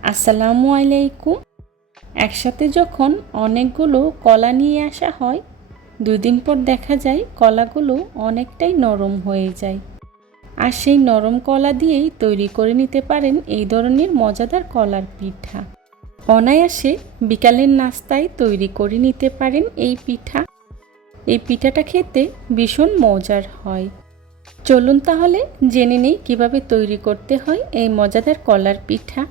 আসসালামু আলাইকুম। একসাথে যখন অনেকগুলো কলা নিয়ে আসা হয়, দুদিন পর দেখা যায় কলাগুলো অনেকটাই নরম হয়ে যায়। আর সেই নরম কলা দিয়েই তৈরি করে নিতে পারেন এই ধরনের মজাদার কলার পিঠা। অনায়াসে বিকালের নাস্তায় তৈরি করে নিতে পারেন এই পিঠা। এই পিঠাটা খেতে ভীষণ মজার হয়। চলুন তাহলে জেনে নেই কীভাবে তৈরি করতে হয় এই মজাদার কলার পিঠা।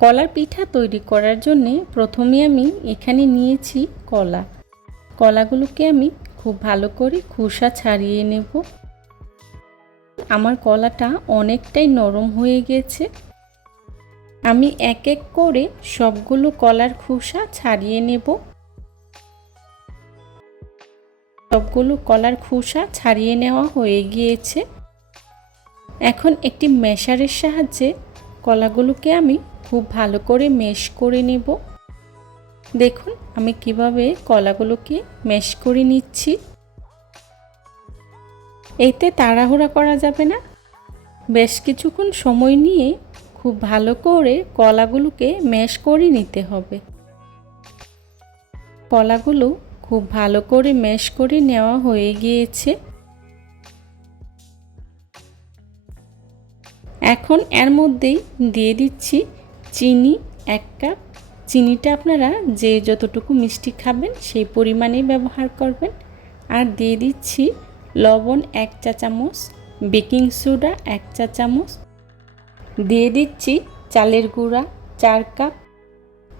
কলার পিঠা তৈরি করার জন্যে প্রথমে আমি এখানে নিয়েছি কলা। কলাগুলোকে আমি খুব ভালো করে খোসা ছাড়িয়ে নেব। আমার কলাটা অনেকটাই নরম হয়ে গেছে। আমি এক এক করে সবগুলো কলার খোসা ছাড়িয়ে নেব। সবগুলো কলার খোসা ছাড়িয়ে নেওয়া হয়ে গিয়েছে। এখন একটি মেশারের সাহায্যে কলাগুলোকে আমি খুব ভালো করে মেশ করে নেব। দেখুন, আমি কীভাবে কলাগুলোকে মেশ করে নিচ্ছি। এতে তাড়াহুড়া করা যাবে না। বেশ কিছুক্ষণ সময় নিয়ে খুব ভালো করে কলাগুলোকে ম্যাশ করে নিতে হবে। কলাগুলো খুব ভালো করে ম্যাশ করে নেওয়া হয়ে গিয়েছে। এখন এর মধ্যেই দিয়ে দিচ্ছি চিনি, এক কাপ। চিনিটা আপনারা যে যতটুকু মিষ্টি খাবেন সেই পরিমাণেই ব্যবহার করবেন। আর দিয়ে দিচ্ছি লবণ এক চা চামচ, বেকিং সোডা এক চা চামচ। দিয়ে দিচ্ছি চালের গুঁড়া চার কাপ।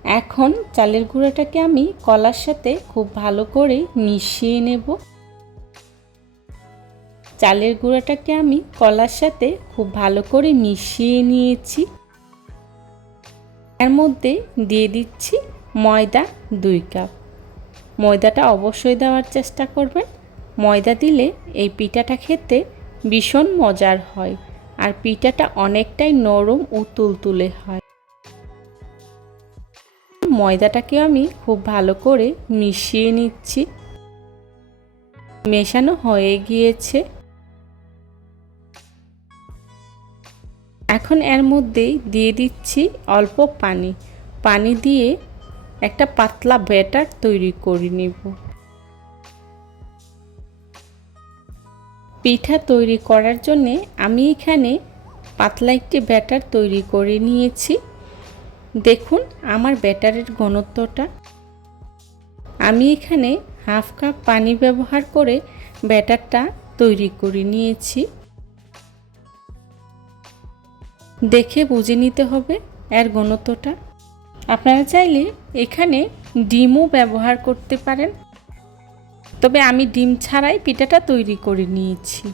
এখন চালের গুঁড়াটাকে আমি কলার সাথে খুব ভালো করে মিশিয়ে নেব। চালের গুঁড়াটাকে আমি কলার সাথে খুব ভালো করে মিশিয়ে নিয়েছি। এর মধ্যে দিয়ে দিচ্ছি ময়দা দুই কাপ। ময়দাটা অবশ্যই দেওয়ার চেষ্টা করবেন। ময়দা দিলে এই পিঠাটা খেতে ভীষণ মজার হয় আর পিঠাটা অনেকটাই নরম ও তুলতুলে হয়। ময়দাটাকে আমি খুব ভালো করে মিশিয়ে নিচ্ছি। মেশানো হয়ে গিয়েছে। এখন এর মধ্যেই দিয়ে দিচ্ছি অল্প পানি। পানি দিয়ে একটা পাতলা ব্যাটার তৈরি করে নেব। পিঠা তৈরি করার জন্যে আমি এখানে পাতলা একটি ব্যাটার তৈরি করে নিয়েছি। দেখুন আমার ব্যাটারের ঘনত্বটা। আমি এখানে হাফ কাপ পানি ব্যবহার করে ব্যাটারটা তৈরি করে নিয়েছি। দেখে বুঝে নিতে হবে এর ঘনত্বটা। আপনারা চাইলে এখানে ডিমও ব্যবহার করতে পারেন। তবে আমি ডিম ছাড়াই পিঠাটা তৈরি করে নিয়েছি।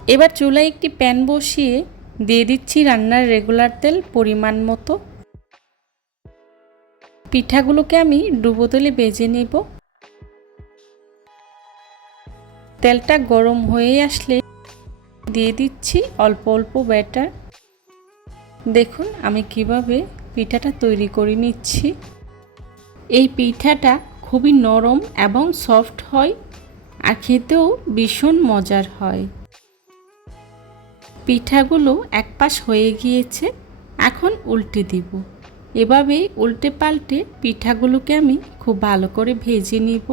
এবার চুলায় একটি প্যান বসিয়ে দিয়ে দিচ্ছি রান্নার রেগুলার তেল পরিমাণ মতো। পিঠাগুলোকে আমি ডুবো তেলে বেজে নেব। তেলটা গরম হয়ে আসলে দিয়ে দিচ্ছি অল্প অল্প ব্যাটার। দেখুন, আমি কীভাবে পিঠাটা তৈরি করে নিচ্ছি। এই পিঠাটা খুবই নরম এবং সফট হয় আর খেতেও ভীষণ মজার হয়। পিঠাগুলো এক পাশ হয়ে গিয়েছে, এখন উল্টে দিব। এভাবেই উল্টে পাল্টে পিঠাগুলোকে আমি খুব ভালো করে ভেজে নিব।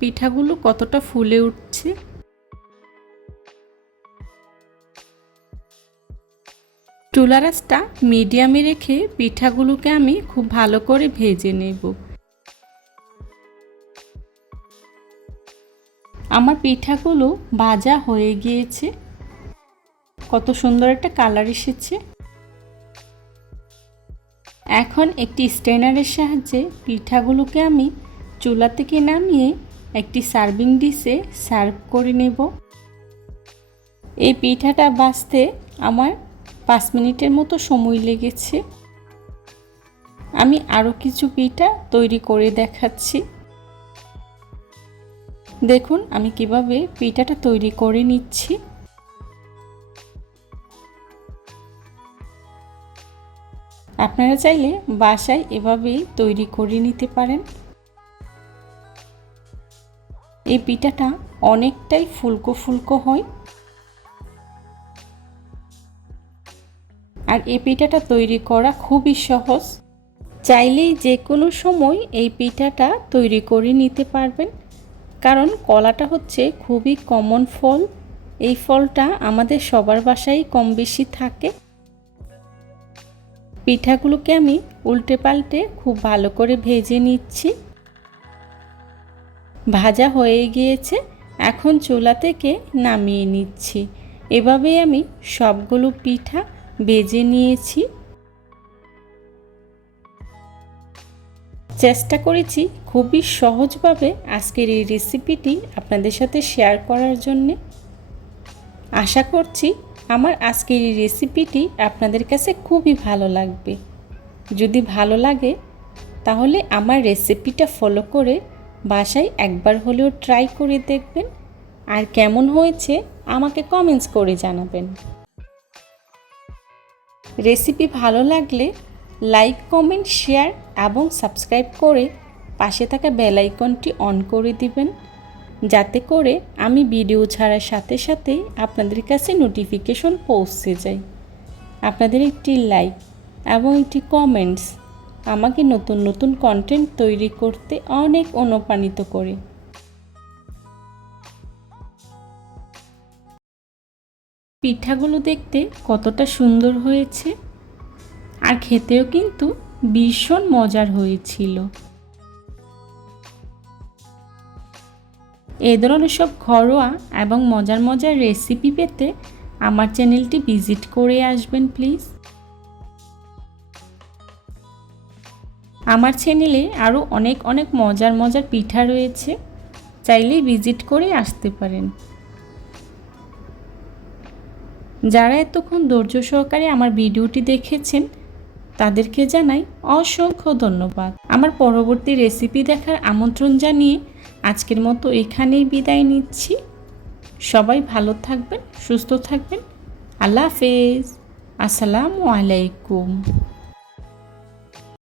পিঠাগুলো কতটা ফুলে উঠছে চুলারাসটা মিডিয়ামে রেখে পিঠাগুলোকে আমি খুব ভালো করে ভেজে নেব। আমার পিঠাগুলো ভাজা হয়ে গিয়েছে। কত সুন্দর একটা কালার এসেছে। এখন একটি স্ট্রেনারের সাহায্যে পিঠাগুলোকে আমি চুলা থেকে নামিয়ে একটি সার্ভিং ডিশে সার্ভ করে নেব। এই পিঠাটা বাঁচতে আমার পাঁচ মিনিটের মতো সময় লেগেছে। আমি আরও কিছু পিঠা তৈরি করে দেখাচ্ছি। দেখুন, আমি কীভাবে পিঠাটা তৈরি করে নিচ্ছি। আপনারা চাইলে বাসায় এভাবেই তৈরি করে নিতে পারেন। এই পিঠাটা অনেকটাই ফুলকো ফুলকো হয়। আর এই পিঠাটা তৈরি করা খুবই সহজ। চাইলেই যে কোনো সময় এই পিঠাটা তৈরি করে নিতে পারবেন। কারণ কলাটা হচ্ছে খুবই কমন ফল। এই ফলটা আমাদের সবার বাসায় কম বেশি থাকে। পিঠাগুলোকে আমি উল্টে পাল্টে খুব ভালো করে ভেজে নিচ্ছি। ভাজা হয়ে গিয়েছে। এখন চুলা থেকে নামিয়ে নিচ্ছি। এভাবেই আমি সবগুলো পিঠা ভেজে নিয়েছি। চেষ্টা করেছি খুবই সহজভাবে আজকের এই রেসিপিটি আপনাদের সাথে শেয়ার করার জন্যে। আশা করছি আমার আজকের এই রেসিপিটি আপনাদের কাছে খুবই ভালো লাগবে। যদি ভালো লাগে, তাহলে আমার রেসিপিটা ফলো করে বাসায় একবার হলেও ট্রাই করে দেখবেন। আর কেমন হয়েছে, আমাকে কমেন্টস করে জানাবেন। রেসিপি ভালো লাগলে লাইক, কমেন্ট, শেয়ার এবং সাবস্ক্রাইব করে পাশে থাকা বেল আইকনটি অন করে দিবেন। যাতে করে আমি ভিডিও ছাড়ার সাথে সাথে আপনাদের কাছে নোটিফিকেশন পৌঁছে যায়। আপনাদের একটি লাইক এবং একটি কমেন্টস আমাকে নতুন নতুন কন্টেন্ট তৈরি করতে অনেক অনুপ্রাণিত করে। পিঠাগুলো দেখতে কতটা সুন্দর হয়েছে। আর খেতেও কিন্তু ভীষণ মজার হয়েছিল। এ ধরনের সব ঘরোয়া এবং মজার মজার রেসিপি পেতে আমার চ্যানেলটি ভিজিট করে আসবেন, প্লিজ। আমার চ্যানেলে আরও অনেক অনেক মজার মজার পিঠা রয়েছে। চাইলেই ভিজিট করে আসতে পারেন। যারা এতক্ষণ ধৈর্য সহকারে আমার ভিডিওটি দেখেছেন, তাদেরকে জানাই অসংখ্য ধন্যবাদ। আমার পরবর্তী রেসিপি দেখার আমন্ত্রণ জানিয়ে আজকের মতো এখানেই বিদায় নিচ্ছি। সবাই ভালো থাকবেন, সুস্থ থাকবেন। আল্লাহ হাফেজ। আসসালামু আলাইকুম।